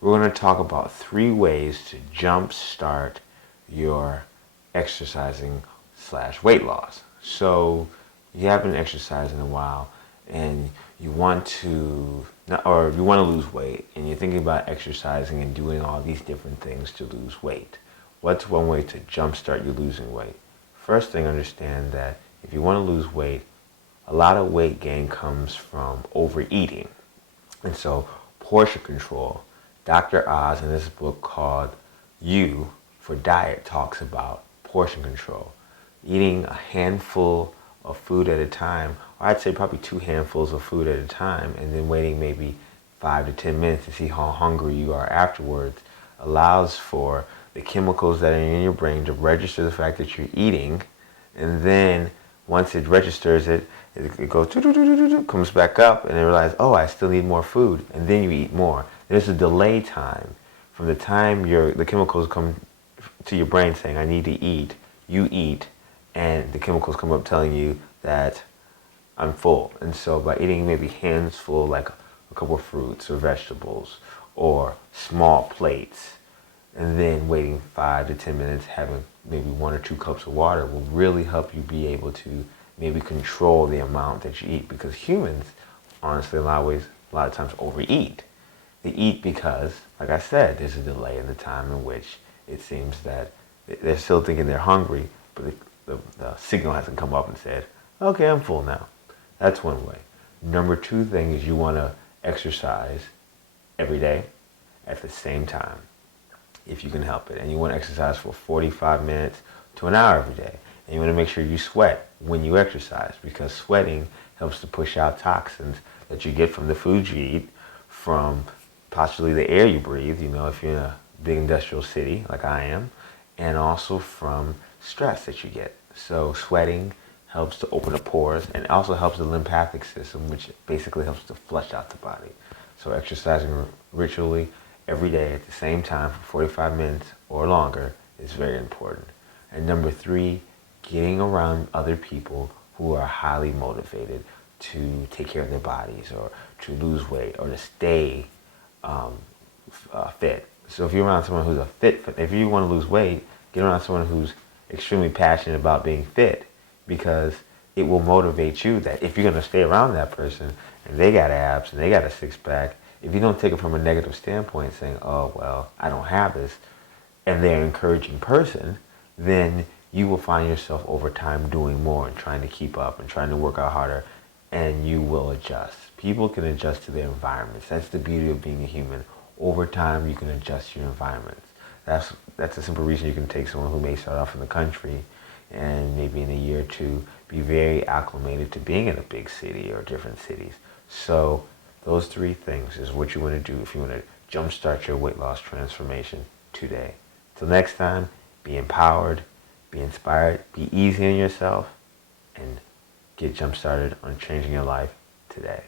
we're going to talk about 3 ways to jumpstart your exercising slash weight loss. So you haven't exercised in a while and you want to, or you want to lose weight and you're thinking about exercising and doing all these different things to lose weight. What's one way to jumpstart you losing weight? First thing, understand that if you want to lose weight, a lot of weight gain comes from overeating. And so portion control, Dr. Oz in this book called U for Diet talks about portion control. Eating a handful of food at a time, or I'd say probably 2 handfuls of food at a time, and then waiting maybe 5 to 10 minutes to see how hungry you are afterwards, allows for the chemicals that are in your brain to register the fact that you're eating, and then once it registers it, it goes, comes back up, and then realize, oh, I still need more food, and then you eat more. There's a delay time from the time the chemicals come to your brain saying, I need to eat, you eat, and the chemicals come up telling you that I'm full. And so by eating maybe hands full, like a couple of fruits or vegetables, or small plates, and then waiting 5 to 10 minutes, having maybe 1 or 2 cups of water will really help you be able to maybe control the amount that you eat, because humans, honestly, a lot of times overeat. They eat because, like I said, there's a delay in the time in which it seems that they're still thinking they're hungry, but the signal hasn't come up and said, okay, I'm full now. That's one way. Number 2 thing is you want to exercise every day at the same time, if you can help it. And you want to exercise for 45 minutes to an hour every day. And you want to make sure you sweat when you exercise, because sweating helps to push out toxins that you get from the food you eat, from possibly the air you breathe, if you're in a big industrial city like I am, and also from stress that you get. So sweating helps to open the pores and also helps the lymphatic system, which basically helps to flush out the body. So exercising ritually every day at the same time for 45 minutes or longer is very important. And number 3, getting around other people who are highly motivated to take care of their bodies or to lose weight or to stay fit. So if you're around someone who's if you want to lose weight, get around someone who's extremely passionate about being fit, because it will motivate you that if you're going to stay around that person and they got abs and they got a 6-pack, if you don't take it from a negative standpoint saying, oh, well, I don't have this, and they're an encouraging person, then you will find yourself over time doing more and trying to keep up and trying to work out harder, and you will adjust. People can adjust to their environments. That's the beauty of being a human. Over time, you can adjust your environments. That's a simple reason you can take someone who may start off in the country and maybe in a year or 2 be very acclimated to being in a big city or different cities. So those 3 things is what you want to do if you want to jumpstart your weight loss transformation today. Till next time, be empowered, be inspired, be easy on yourself, and get jump started on changing your life today.